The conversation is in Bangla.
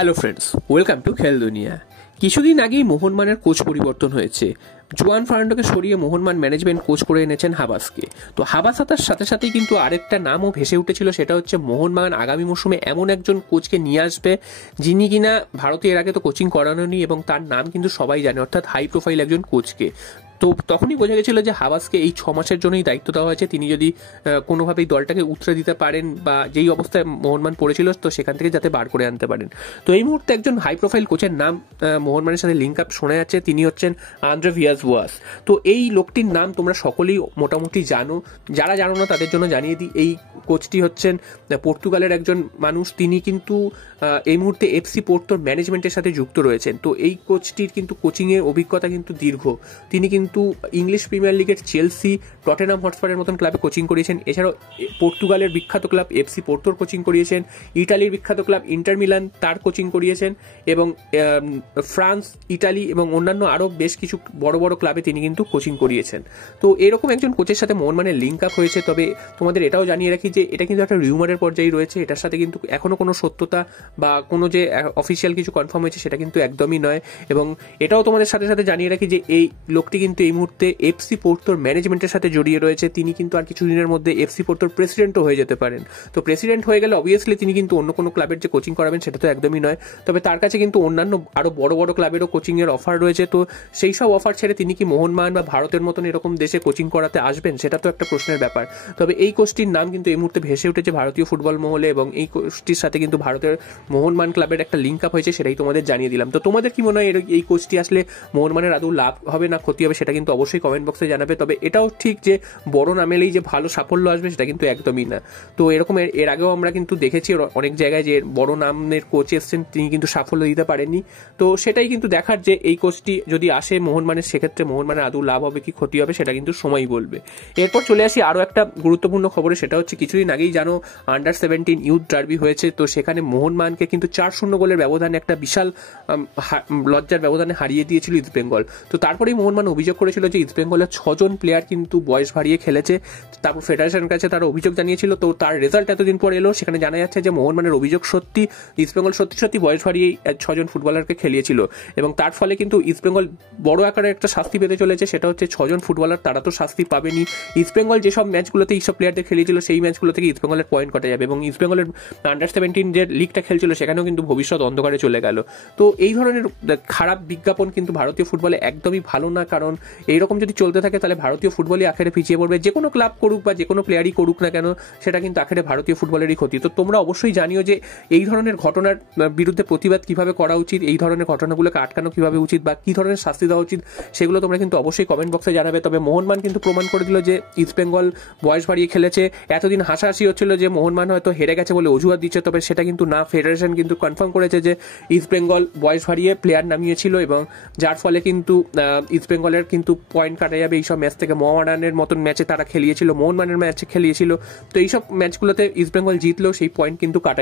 হ্যালো ফ্রেন্ডস, ওয়েলকাম টু খেল দুনিয়া। কিছুদিন আগেই মোহনবাগানের কোচ পরিবর্তন হয়েছে। জোয়ান ফার্নান্ডোকে সরিয়ে মোহনবাগান ম্যানেজমেন্ট কোচ করে এনেছেন হাবাসকে। তো হাবাস আসার সাথে সাথেই কিন্তু আরেকটা নামও ভেসে উঠেছিল, সেটা হচ্ছে মোহনবাগান আগামী মৌসুমে এমন একজন কোচকে নিয়ে আসবে যিনি কিনা ভারতে এর আগে তো কোচিং করানোনি এবং তার নাম কিন্তু সবাই জানে, অর্থাৎ হাই প্রোফাইল একজন কোচকে। তো তখনই বোঝা গেছিল যে হাবাসকে এই 6 মাসের জন্যই দায়িত্ব দেওয়া হয়েছে। তিনি যদি কোনোভাবেই দলটাকে উতরে দিতে পারেন বা যেই অবস্থায় মোহনবাগান পড়েছিল তো সেখান থেকে যাতে বার করে আনতে পারেন। তো এই মুহূর্তে একজন হাই প্রোফাইল কোচের নাম মোহনবাগানের সাথে লিঙ্ক আপ শোনা যাচ্ছে, তিনি হচ্ছেন আন্দ্রে ভিলাস-বোয়াস। তো এই লোকটির নাম তোমরা সকলেই মোটামুটি জানো, যারা জানো না তাদের জন্য জানিয়ে দিই। এই কোচটি হচ্ছেন পর্তুগালের একজন মানুষ, তিনি কিন্তু এই মুহূর্তে এফসি পোর্টোর ম্যানেজমেন্টের সাথে যুক্ত রয়েছেন। তো এই কোচটির কিন্তু কোচিংয়ের অভিজ্ঞতা কিন্তু দীর্ঘ। তিনি কিন্তু ইংলিশ প্রিমিয়ার লিগের চেলসি, টটেনহাম হটস্পারের মতন ক্লাবে কোচিং করিয়েছেন। এছাড়াও পর্তুগালের বিখ্যাত ক্লাব এফসি পোর্টোর কোচিং করিয়েছেন, ইটালির বিখ্যাত ক্লাব ইন্টার মিলান তার কোচিং করিয়েছেন, এবং ফ্রান্স, ইটালি এবং অন্যান্য আরও বেশ কিছু বড় বড় ক্লাবে তিনি কিন্তু কোচিং করিয়েছেন। তো এরকম একজন কোচের সাথে মোহনবাগানের লিঙ্ক আপ হয়েছে। তবে তোমাদের এটাও জানিয়ে রাখি যে এটা কিন্তু একটা রিউমারের পর্যায়ে রয়েছে, এটার সাথে কিন্তু এখনো কোনো সত্যতা বা কোনো যে অফিসিয়াল কিছু কনফার্ম হয়েছে সেটা কিন্তু একদমই নয়। এবং এটাও তোমাদের সাথে সাথে জানিয়ে রাখি যে এই লোকটি কিন্তু এই মুহূর্তে এফসি পোর্টোর ম্যানেজমেন্টের সাথে জড়িয়ে রয়েছে। তিনি কিন্তু আর কিছুদিনের মধ্যে এফসি পোর্টোর প্রেসিডেন্টও হয়ে যেতে পারেন। তো প্রেসিডেন্ট হয়ে গেলে অবভিয়াসলি তিনি কিন্তু অন্য কোনো ক্লাবের যে কোচিং করাবেন সেটা তো একদমই নয়। তবে তার কাছে কিন্তু অন্যান্য আরো বড় বড় ক্লাবেরও কোচিংয়ের অফার রয়েছে। তো সেই সব অফার ছেড়ে তিনি কি মোহনবাগান বা ভারতের মতন এরকম দেশে কোচিং করাতে আসবেন, সেটা তো একটা প্রশ্নের ব্যাপার। তবে এই কোচটির নাম কিন্তু এই মুহূর্তে ভেসে উঠেছে ভারতীয় ফুটবল মহলে, এবং এই কোচটির সাথে কিন্তু ভারতের মোহনবাগান ক্লাবের একটা লিঙ্ক আপ হয়েছে, সেটাই তোমাদের জানিয়ে দিলাম। তো তোমাদের কি মনে হয় এই কোচটি আসলে মোহনবাগানের আদৌ লাভ হবে না ক্ষতি হবে, সেটা কিন্তু অবশ্যই কমেন্ট বক্সে জানাবে। তবে এটাও ঠিক যে বড় নাম এলেই যে ভালো সাফল্য আসবে সেটা কিন্তু একদমই না। তো এরকম এর আগেও আমরা কিন্তু দেখেছি অনেক জায়গায় যে বড় নামের কোচ এসছেন তিনি কিন্তু সাফল্য দিতে পারেননি। তো সেটাই কিন্তু দেখার যে এই কোচটি যদি আসে মোহনবাগানের, সেক্ষেত্রে মোহনবাগানের আদৌ লাভ হবে কি ক্ষতি হবে সেটা কিন্তু সময়ই বলবে। এরপর চলে আসি আরও একটা গুরুত্বপূর্ণ খবরে, সেটা হচ্ছে কিছুদিন আগেই জানো আন্ডার-17 ইউথ ডার্বি হয়েছে। তো সেখানে মোহনবাগানকে কিন্তু 4-0 গোলের ব্যবধানে একটা বিশাল লজ্জার ব্যবধানে হারিয়ে দিয়েছিল ইস্টবেঙ্গল। তো তারপরেই মোহনবাগান অভিযোগ করেছিল যে ইস্টবেঙ্গলের 6 জন প্লেয়ার কিন্তু বয়স বাড়িয়ে খেলেছে। তারপর ফেডারেশনের কাছে তারা অভিযোগ জানিয়েছিল। তো তার রেজাল্ট এতদিন পর এলো, সেখানে জানা যাচ্ছে যে মোহনবাগানের অভিযোগ সত্যি, ইস্টবেঙ্গল সত্যি সত্যি বয়স বাড়িয়েই 6 জন ফুটবলারকে খেলিয়েছিল। এবং তার ফলে কিন্তু ইস্টবেঙ্গল বড় আকারে একটা শাস্তি পেতে চলেছে, সেটা হচ্ছে 6 জন ফুটবলার তারা তো শাস্তি পাবেনি। ইস্টবেঙ্গল যেসব ম্যাচগুলোতে এইসব প্লেয়ারদের খেলিয়েছিল সেই ম্যাচগুলো থেকে ইস্টবেঙ্গলের পয়েন্ট কাটা যাবে, এবং ইস্টবেঙ্গলের আন্ডার-17 যে লিগটা খেলছিল সেখানেও কিন্তু ভবিষ্যৎ অন্ধকারে চলে গেল। তো এই ধরনের খারাপ বিজ্ঞাপন কিন্তু ভারতীয় ফুটবলে একদমই ভালো না, কারণ এইরকম যদি চলতে থাকে তাহলে ভারতীয় ফুটবলই আখেরে পিছিয়ে পড়বে। যে কোনো ক্লাব করুক বা যে কোনো প্লেয়ারই করুক না কেন, সেটা কিন্তু আখেরে ভারতীয় ফুটবলেরই ক্ষতি। তো তোমরা অবশ্যই জানিও যে এই ধরনের ঘটনার বিরুদ্ধে প্রতিবাদ কিভাবে করা উচিত, এই ধরনের ঘটনাগুলোকে আটকানো কিভাবে উচিত বা কি ধরনের শাস্তি দেওয়া উচিত, সেগুলো তোমরা কিন্তু অবশ্যই কমেন্ট বক্সে জানাবে। তবে মোহনবাগান কিন্তু প্রমাণ করে দিল যে ইস্টবেঙ্গল বয়স বাড়িয়ে খেলেছে। এতদিন হাসাহাসি হচ্ছিল যে মোহনবাগান হয়তো হেরে গেছে বলে অজুহাত দিচ্ছে, তবে সেটা কিন্তু না। ফেডারেশন কিন্তু কনফার্ম করেছে যে ইস্টবেঙ্গল বয়স বাড়িয়ে প্লেয়ার নামিয়েছিল, এবং যার ফলে কিন্তু ইস্টবেঙ্গলের কিন্তু পয়েন্ট কাটা যাবে এইসব ম্যাচ থেকে। মোহামেডানের মতন ম্যাচে তারা খেলিয়েছিল, মোহনবাগানের ম্যাচে খেলিয়েছিল। তো এইসব ম্যাচগুলোতে ইস্টবেঙ্গল জিতলেও সেই পয়েন্ট কিন্তু কাটা